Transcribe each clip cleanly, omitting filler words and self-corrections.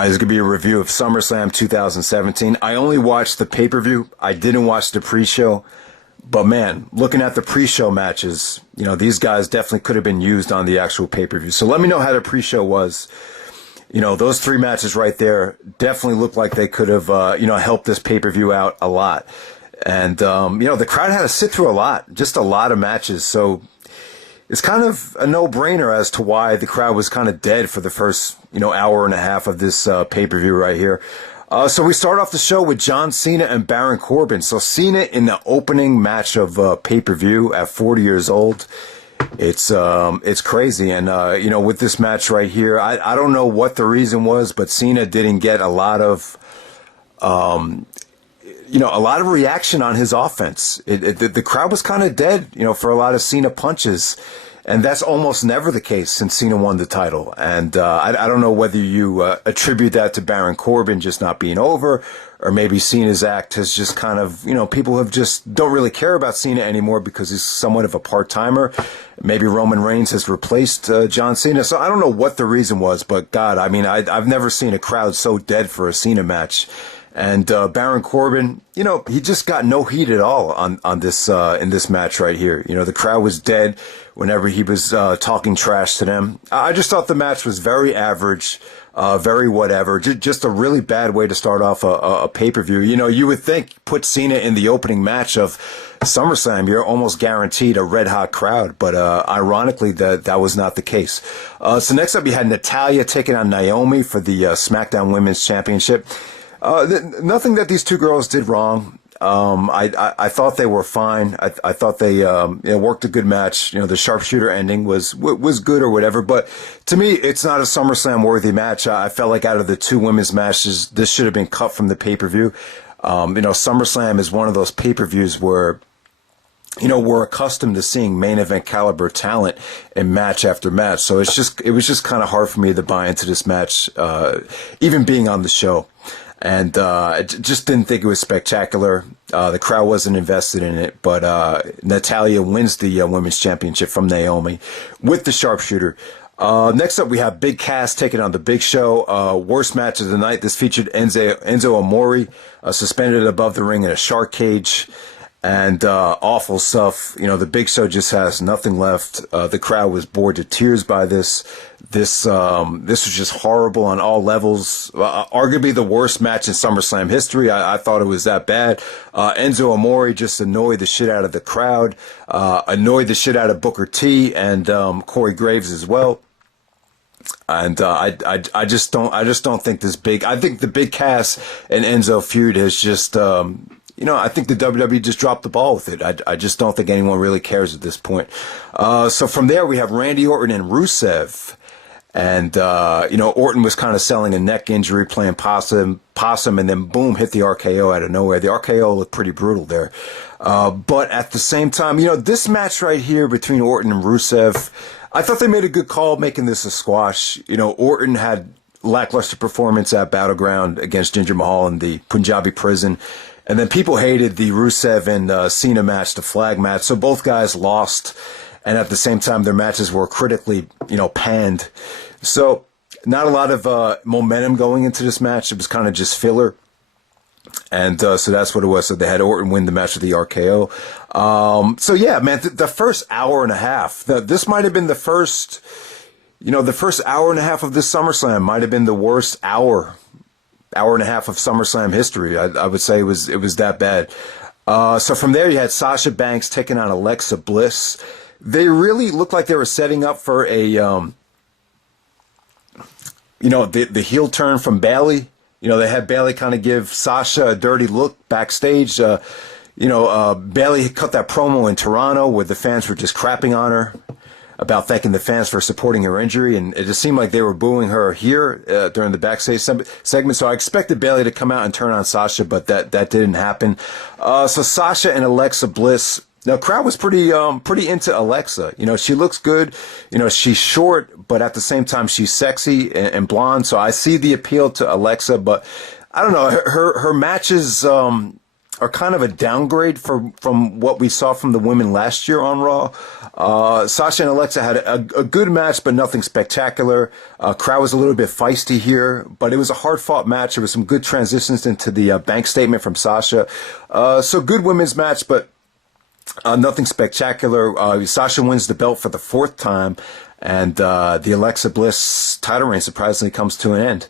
This is going to be a review of SummerSlam 2017. I only watched the pay-per-view. I didn't watch the pre-show. But man, looking at the pre-show matches, these guys definitely could have been used on the actual pay-per-view. So let me know how the pre-show was. Those three matches right there definitely look like they could have, helped this pay-per-view out a lot. And, the crowd had to sit through just a lot of matches. So it's kind of a no-brainer as to why the crowd was kind of dead for the first, hour and a half of this pay-per-view right here. So we start off the show with John Cena and Baron Corbin. So Cena in the opening match of pay-per-view at 40 years old. It's crazy. And, with this match right here, I don't know what the reason was, but Cena didn't get a lot of reaction on his offense. The crowd was kind of dead, for a lot of Cena punches. And that's almost never the case since Cena won the title. And I don't know whether you attribute that to Baron Corbin just not being over, or maybe Cena's act has just kind of, people have just don't really care about Cena anymore because he's somewhat of a part-timer. Maybe Roman Reigns has replaced John Cena. So I don't know what the reason was, but God, I've never seen a crowd so dead for a Cena match. And Baron Corbin, he just got no heat at all on this in this match right here. The crowd was dead whenever he was talking trash to them. I just thought the match was very average, very whatever. Just a really bad way to start off a pay-per-view. You would think put Cena in the opening match of SummerSlam, you're almost guaranteed a red-hot crowd. But ironically, that was not the case. So next up, you had Natalya taking on Naomi for the SmackDown Women's Championship. Nothing that these two girls did wrong. I thought they were fine. I thought they worked a good match. The sharpshooter ending was good or whatever. But to me, it's not a SummerSlam worthy match. I felt like out of the two women's matches, this should have been cut from the pay-per-view. SummerSlam is one of those pay-per-views where we're accustomed to seeing main event caliber talent in match after match. So it was just kind of hard for me to buy into this match, even being on the show. And I just didn't think it was spectacular. The crowd wasn't invested in it. But Natalya wins the women's championship from Naomi with the sharpshooter. Next up, we have Big Cass taking on the Big Show. Worst match of the night. This featured Enzo Amore suspended above the ring in a shark cage. And awful stuff. The Big Show just has nothing left. The crowd was bored to tears by this. This was just horrible on all levels. Arguably the worst match in SummerSlam history. I thought it was that bad. Enzo Amore just annoyed the shit out of the crowd. Annoyed the shit out of Booker T and Corey Graves as well. And I just don't think this big. I think the Big Cass and Enzo feud has just. I think the WWE just dropped the ball with it. I just don't think anyone really cares at this point. So from there, we have Randy Orton and Rusev. And, Orton was kind of selling a neck injury, playing possum, and then boom, hit the RKO out of nowhere. The RKO looked pretty brutal there. But at the same time, this match right here between Orton and Rusev, I thought they made a good call making this a squash. Orton had lackluster performance at Battleground against Jinder Mahal in the Punjabi prison. And then people hated the Rusev and Cena match, the flag match. So both guys lost. And at the same time, their matches were critically, panned. So not a lot of momentum going into this match. It was kind of just filler. And so that's what it was. So they had Orton win the match with the RKO. So yeah, man, the first hour and a half, this might have been the first hour and a half of this SummerSlam might have been the worst hour and a half of SummerSlam history. I would say it was that bad. So from there, you had Sasha Banks taking on Alexa Bliss. They really looked like they were setting up for a, the heel turn from Bayley. They had Bayley kind of give Sasha a dirty look backstage. Bayley cut that promo in Toronto where the fans were just crapping on her about thanking the fans for supporting her injury, and it just seemed like they were booing her here during the backstage segment. So I expected Bayley to come out and turn on Sasha, but that didn't happen. So Sasha and Alexa Bliss. Now, crowd was pretty into Alexa. She looks good. She's short, but at the same time, she's sexy and blonde. So I see the appeal to Alexa, but I don't know. Her matches, are kind of a downgrade from what we saw from the women last year on Raw. Sasha and Alexa had a good match, but nothing spectacular. Crowd was a little bit feisty here, but it was a hard-fought match. There was some good transitions into the bank statement from Sasha. So good women's match, but nothing spectacular. Sasha wins the belt for the 4th time, and the Alexa Bliss title reign surprisingly comes to an end.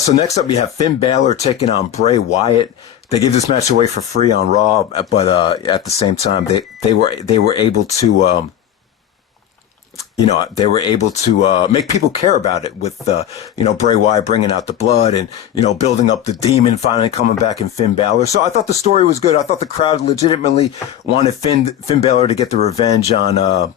So next up, we have Finn Balor taking on Bray Wyatt. They gave this match away for free on Raw, but at the same time, they were able to make people care about it with Bray Wyatt bringing out the blood and building up the demon finally coming back in Finn Balor. So I thought the story was good. I thought the crowd legitimately wanted Finn Balor to get the revenge on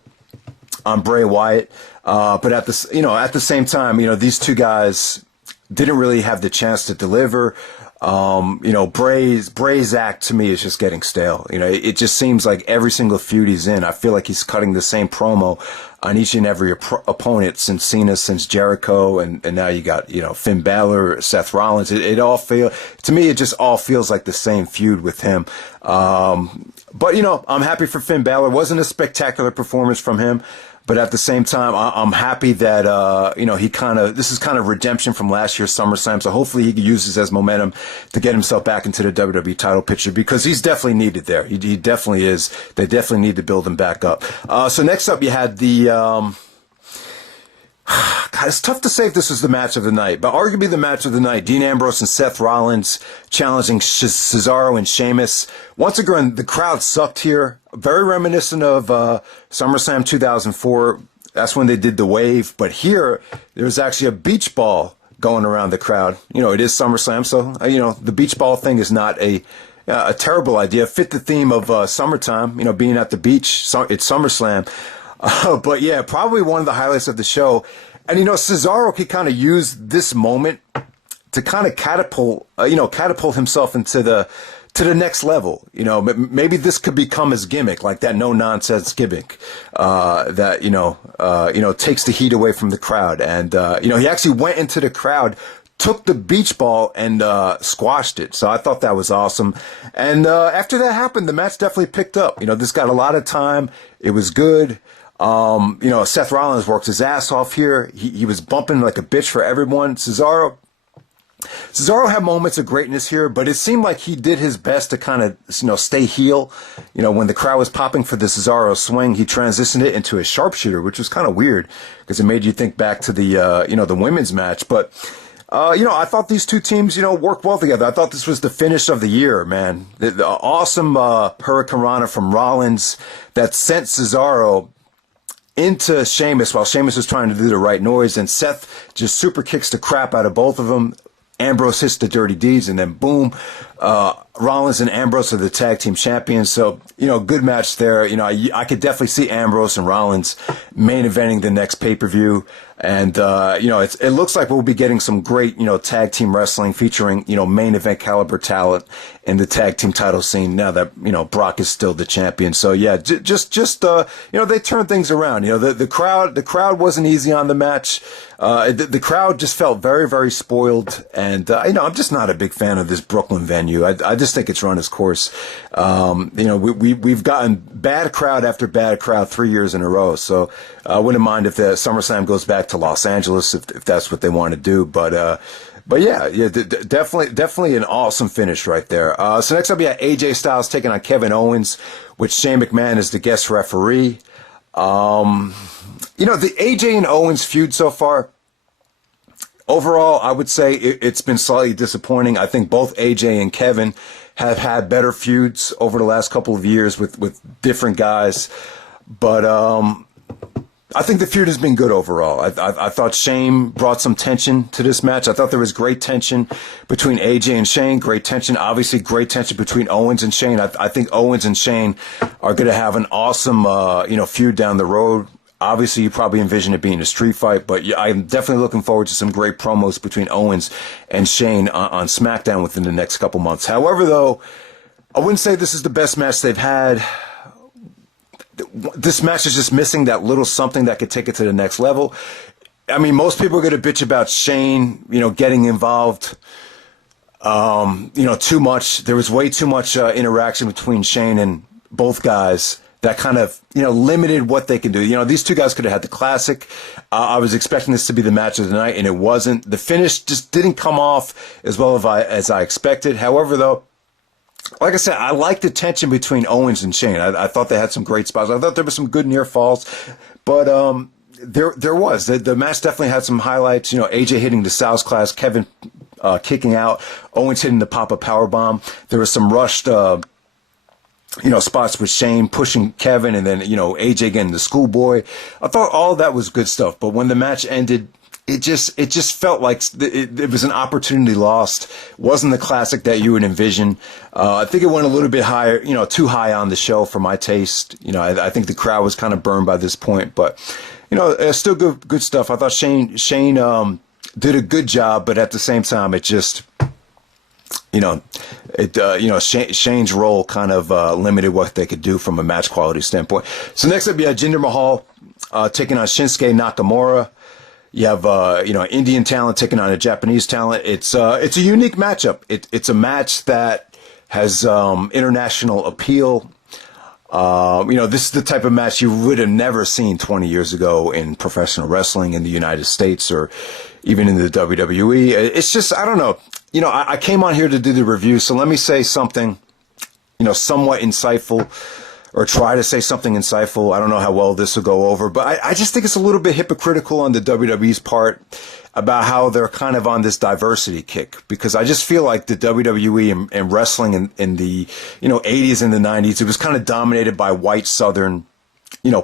Bray Wyatt. But at the same time, these two guys didn't really have the chance to deliver. Bray's act to me is just getting stale. It just seems like every single feud he's in, I feel like he's cutting the same promo on each and every opponent since Cena, since Jericho, and now you got, Finn Balor, Seth Rollins. It just all feels like the same feud with him. But I'm happy for Finn Balor. It wasn't a spectacular performance from him. But at the same time, I'm happy that, this is kind of redemption from last year's SummerSlam. So hopefully he uses as momentum to get himself back into the WWE title picture, because he's definitely needed there. He definitely is. They definitely need to build him back up. So next up, you had the, God, it's tough to say if this was the match of the night, but arguably the match of the night. Dean Ambrose and Seth Rollins challenging Cesaro and Sheamus. Once again, the crowd sucked here. Very reminiscent of SummerSlam 2004. That's when they did the wave. But here, there's actually a beach ball going around the crowd. It is SummerSlam, so, the beach ball thing is not a terrible idea. Fit the theme of summertime, being at the beach. It's SummerSlam. But yeah, probably one of the highlights of the show. And, Cesaro could kind of use this moment to kind of catapult himself into the next level. Maybe this could become his gimmick, like that no nonsense gimmick, that, takes the heat away from the crowd. And, he actually went into the crowd, took the beach ball and squashed it. So I thought that was awesome. And after that happened, the match definitely picked up. This got a lot of time. It was good. Seth Rollins worked his ass off here. He was bumping like a bitch for everyone. Cesaro had moments of greatness here, but it seemed like he did his best to kind of, stay heel. When the crowd was popping for the Cesaro swing, he transitioned it into a sharpshooter, which was kind of weird because it made you think back to the, the women's match. But, I thought these two teams, worked well together. I thought this was the finish of the year, man. The awesome Hurricane Rana from Rollins that sent Cesaro into Sheamus while Sheamus was trying to do the right noise, and Seth just super kicks the crap out of both of them. Ambrose hits the dirty deeds, and then boom, Rollins and Ambrose are the tag team champions. So, good match there. I could definitely see Ambrose and Rollins main eventing the next pay-per-view. And, it looks like we'll be getting some great, tag team wrestling featuring, main event caliber talent in the tag team title scene now that, Brock is still the champion. So yeah, they turned things around. The crowd wasn't easy on the match. The crowd just felt very, very spoiled. And, I'm just not a big fan of this Brooklyn venue. I just think it's run its course. We've gotten bad crowd after bad crowd 3 years in a row. So I wouldn't mind if the SummerSlam goes back to Los Angeles if that's what they want to do. But yeah, definitely an awesome finish right there. So next up, we have AJ Styles taking on Kevin Owens, with Shane McMahon as the guest referee. The AJ and Owens feud so far, overall, I would say it's been slightly disappointing. I think both AJ and Kevin have had better feuds over the last couple of years with different guys. But I think the feud has been good overall. I thought Shane brought some tension to this match. I thought there was great tension between AJ and Shane. Great tension, obviously great tension between Owens and Shane. I think Owens and Shane are going to have an awesome, feud down the road. Obviously, you probably envision it being a street fight, but I'm definitely looking forward to some great promos between Owens and Shane on SmackDown within the next couple months. However, though, I wouldn't say this is the best match they've had. This match is just missing that little something that could take it to the next level. I mean, most people are going to bitch about Shane, getting involved too much. There was way too much interaction between Shane and both guys that kind of, limited what they can do. These two guys could have had the classic. I was expecting this to be the match of the night, and it wasn't. The finish just didn't come off as well as I expected. However, though, like I said, I liked the tension between Owens and Shane. I thought they had some great spots. I thought there were some good near falls, but there was. The match definitely had some highlights. AJ hitting the Sal's Class, Kevin kicking out, Owens hitting the Papa Powerbomb. There was some rushed spots with Shane pushing Kevin, and then, AJ getting the schoolboy. I thought all of that was good stuff, but when the match ended, it just felt like it was an opportunity lost. Wasn't the classic that you would envision. I think it went a little bit higher, too high on the show for my taste. I think the crowd was kind of burned by this point, but, still good stuff. I thought Shane did a good job, but at the same time, it just, Shane's role kind of limited what they could do from a match quality standpoint. So next up, you have Jinder Mahal taking on Shinsuke Nakamura. You have Indian talent taking on a Japanese talent. It's a unique matchup. It's a match that has international appeal. This is the type of match you would have never seen 20 years ago in professional wrestling in the United States or even in the WWE. It's just, I don't know. I came on here to do the review, so let me say something, somewhat insightful, or try to say something insightful. I don't know how well this will go over, but I just think it's a little bit hypocritical on the WWE's part about how they're kind of on this diversity kick, because I just feel like the WWE and wrestling in the 80s and the 90s, it was kind of dominated by white Southern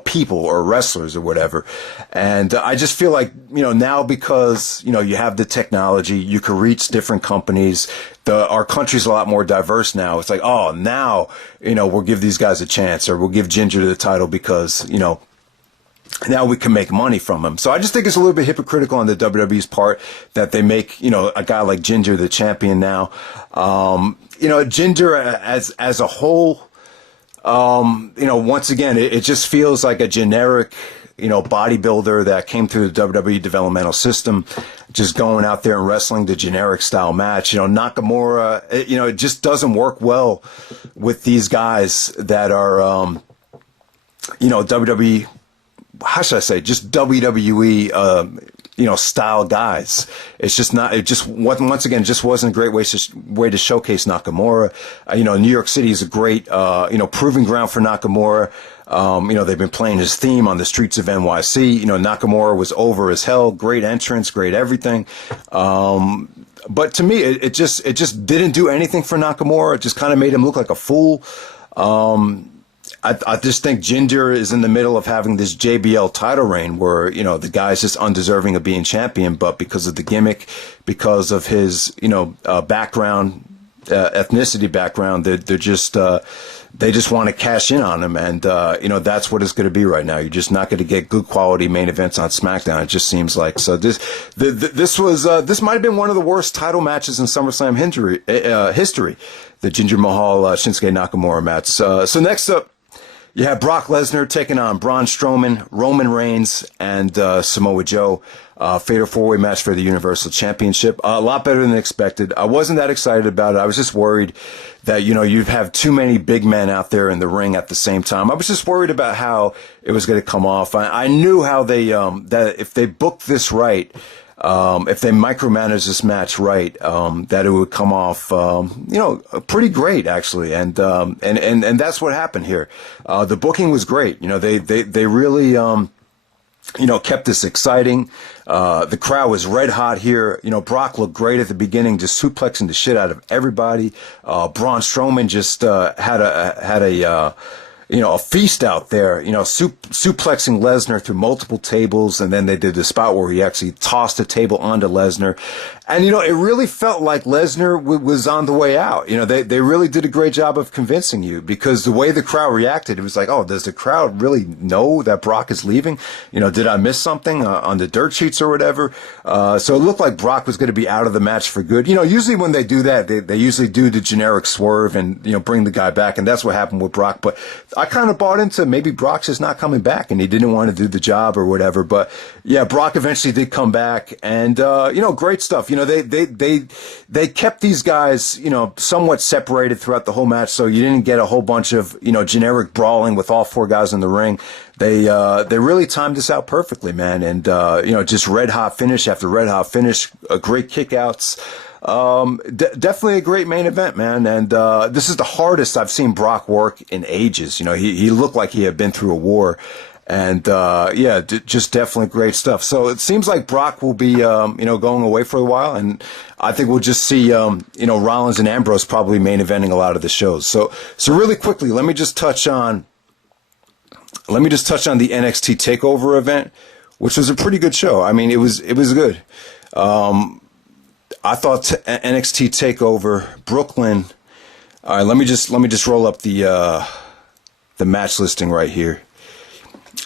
people or wrestlers or whatever. And I just feel like, now because, you have the technology, you can reach different companies. Our country's a lot more diverse now. It's like, oh, now, we'll give these guys a chance, or we'll give Ginger the title because, now we can make money from him. So I just think it's a little bit hypocritical on the WWE's part that they make, a guy like Ginger the champion now. Ginger as a whole, once again, it just feels like a generic, bodybuilder that came through the WWE developmental system, just going out there and wrestling the generic style match. Nakamura, it just doesn't work well with these guys that are, WWE, how should I say, just WWE, style guys. It's just not, it just, once again, just wasn't a great way to showcase Nakamura. New York City is a great, proving ground for Nakamura. They've been playing his theme on the streets of NYC. Nakamura was over as hell. Great entrance, great everything. But to me, it just didn't do anything for Nakamura. It just kind of made him look like a fool. I just think Jinder is in the middle of having this JBL title reign where, the guy's just undeserving of being champion, but because of the gimmick, because of his, background, ethnicity background, they're just, they just want to cash in on him. And, that's what it's going to be right now. You're just not going to get good quality main events on SmackDown. It just seems like. So this might have been one of the worst title matches in SummerSlam history, the Jinder Mahal, Shinsuke Nakamura match. So next up, you have Brock Lesnar taking on Braun Strowman, Roman Reigns, and Samoa Joe. Fatal four-way match for the Universal Championship. A lot better than expected. I wasn't that excited about it. I was just worried that, you'd have too many big men out there in the ring at the same time. I was just worried about how it was going to come off. I knew how they, that if they booked this right, if they micromanaged this match right, that it would come off, pretty great actually. And that's what happened here. The booking was great. They really, kept this exciting. The crowd was red hot here. Brock looked great at the beginning, just suplexing the shit out of everybody. Braun Strowman just, had a feast out there, suplexing Lesnar through multiple tables. And then they did the spot where he actually tossed a table onto Lesnar. And, it really felt like Lesnar was on the way out. They really did a great job of convincing you, because the way the crowd reacted, it was like, oh, does the crowd really know that Brock is leaving? Did I miss something on the dirt sheets or whatever? So it looked like Brock was going to be out of the match for good. Usually when they do that, they usually do the generic swerve and, bring the guy back. And that's what happened with Brock. But I kind of bought into maybe Brock's just not coming back and he didn't want to do the job or whatever. But yeah, Brock eventually did come back, and great stuff. They kept these guys somewhat separated throughout the whole match, so you didn't get a whole bunch of generic brawling with all 4 guys in the ring. They really timed this out perfectly, man, and just red hot finish after red hot finish, great kickouts. Definitely a great main event, man. And this is the hardest I've seen Brock work in ages. He looked like he had been through a war. And just definitely great stuff. So it seems like Brock will be going away for a while, and I think we'll just see Rollins and Ambrose probably main eventing a lot of the shows. So really quickly, let me just touch on the NXT Takeover event, which was a pretty good show. I mean, it was good. I thought NXT Takeover Brooklyn. All right, let me just roll up the match listing right here.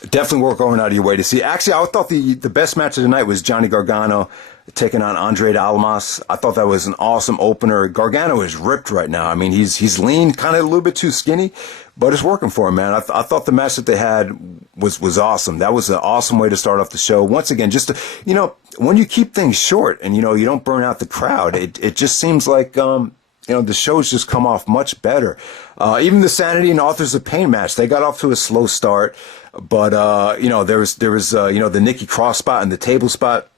Definitely worth going out of your way to see. Actually, I thought the best match of the night was Johnny Gargano taking on Andrade Aimas. I thought that was an awesome opener. Gargano is ripped right now. I mean, he's lean, kind of a little bit too skinny, but it's working for him, man. I thought the match that they had was awesome. That was an awesome way to start off the show. Once again, just to, when you keep things short and you don't burn out the crowd, it just seems like the shows just come off much better. Even the Sanity and Authors of Pain match, they got off to a slow start, but there was the Nikki Cross spot and the table spot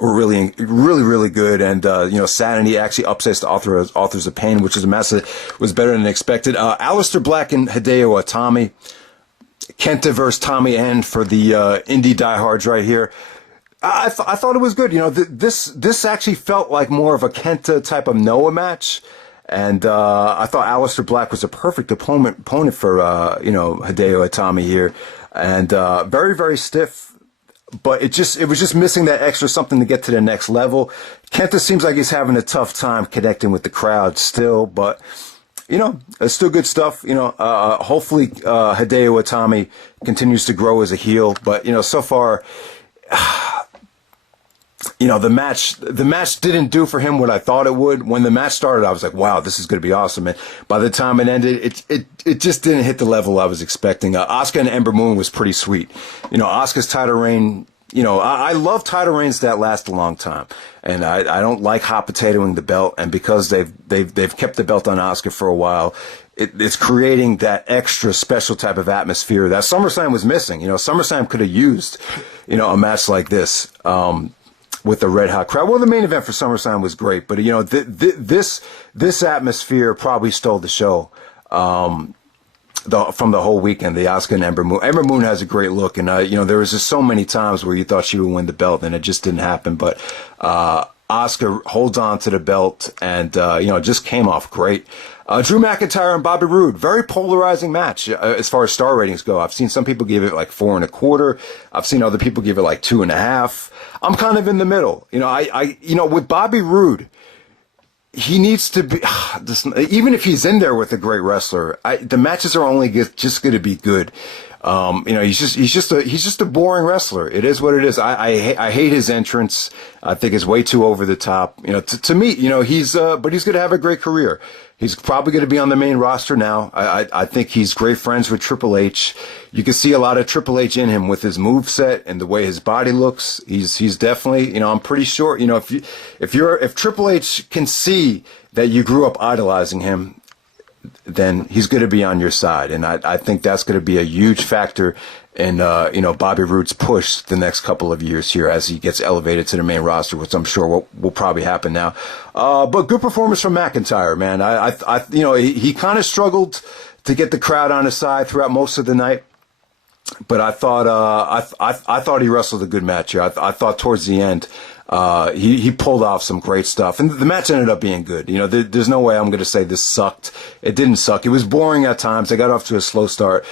were really, really, really good. And Sanity actually upsets the Authors of Pain, which is a match that was better than expected. Aleister Black and Hideo Itami, Kenta versus Tommy End for the indie diehards right here. I thought it was good. This actually felt like more of a Kenta type of Noah match, and I thought Aleister Black was a perfect opponent for Hideo Itami here, and very, very stiff. But it was just missing that extra something to get to the next level. Kenta seems like he's having a tough time connecting with the crowd still, but it's still good stuff. Hopefully Hideo Itami continues to grow as a heel, but so far. The match didn't do for him what I thought it would. When the match started, I was like, wow, this is going to be awesome. And by the time it ended, it just didn't hit the level I was expecting. Asuka and Ember Moon was pretty sweet. Asuka's title reign, I love title reigns that last a long time. And I don't like hot potatoing the belt. And because they've kept the belt on Asuka for a while, it's creating that extra special type of atmosphere that SummerSlam was missing. SummerSlam could have used, a match like this, with a red hot crowd. Well, the main event for SummerSlam was great, but this atmosphere probably stole the show from the whole weekend. The Asuka and Ember Moon. Ember Moon has a great look, and there was just so many times where you thought she would win the belt, and it just didn't happen. But Asuka holds on to the belt, and just came off great. Drew McIntyre and Bobby Roode, very polarizing match as far as star ratings go. I've seen some people give it like 4.25. I've seen other people give it like 2.5. I'm kind of in the middle. With Bobby Roode, he needs to be, even if he's in there with a great wrestler, the matches are only just going to be good. He's just a boring wrestler. It is what it is. I hate his entrance. I think it's way too over the top. To me, but he's going to have a great career. He's probably going to be on the main roster now. I think he's great friends with Triple H. You can see a lot of Triple H in him with his moveset and the way his body looks. He's definitely, I'm pretty sure, if Triple H can see that you grew up idolizing him, then he's going to be on your side. And I think that's going to be a huge factor in, Bobby Roode's push the next couple of years here as he gets elevated to the main roster, which I'm sure will probably happen now. But good performance from McIntyre, man. He kind of struggled to get the crowd on his side throughout most of the night. But I thought, I thought he wrestled a good match here. I thought towards the end, he pulled off some great stuff, and the match ended up being good. There's no way I'm going to say this sucked. It didn't suck. It was boring at times. They got off to a slow start.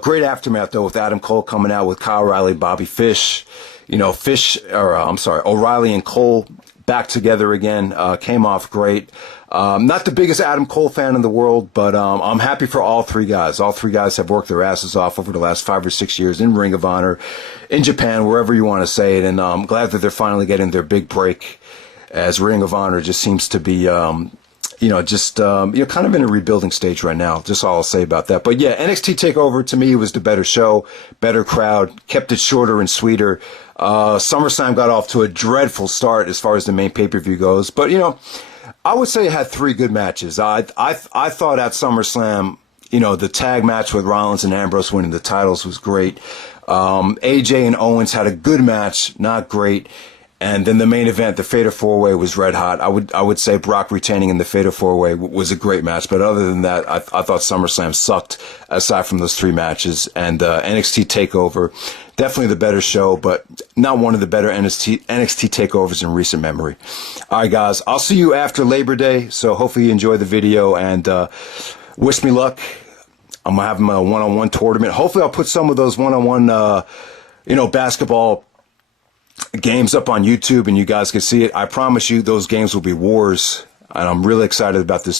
Great aftermath though, with Adam Cole coming out with Kyle O'Reilly, Bobby Fish. O'Reilly and Cole back together again. Came off great. Not the biggest Adam Cole fan in the world, but I'm happy for all three guys. All three guys have worked their asses off over the last 5 or 6 years in Ring of Honor, in Japan, wherever you want to say it. And I'm glad that they're finally getting their big break, as Ring of Honor just seems to be, kind of in a rebuilding stage right now. Just all I'll say about that. But yeah, NXT TakeOver to me was the better show, better crowd, kept it shorter and sweeter. SummerSlam got off to a dreadful start as far as the main pay-per-view goes. But, I would say it had three good matches. I thought at SummerSlam, the tag match with Rollins and Ambrose winning the titles was great. AJ and Owens had a good match, not great. And then the main event, the Fatal 4-Way, was red hot. I would say Brock retaining in the Fatal 4-Way was a great match. But other than that, I thought SummerSlam sucked aside from those three matches. And NXT TakeOver, definitely the better show, but not one of the better NXT TakeOvers in recent memory. All right, guys, I'll see you after Labor Day. So hopefully you enjoy the video and wish me luck. I'm going to have a one-on-one tournament. Hopefully I'll put some of those one-on-one, basketball games up on YouTube and you guys can see it. I promise you those games will be wars, and I'm really excited about this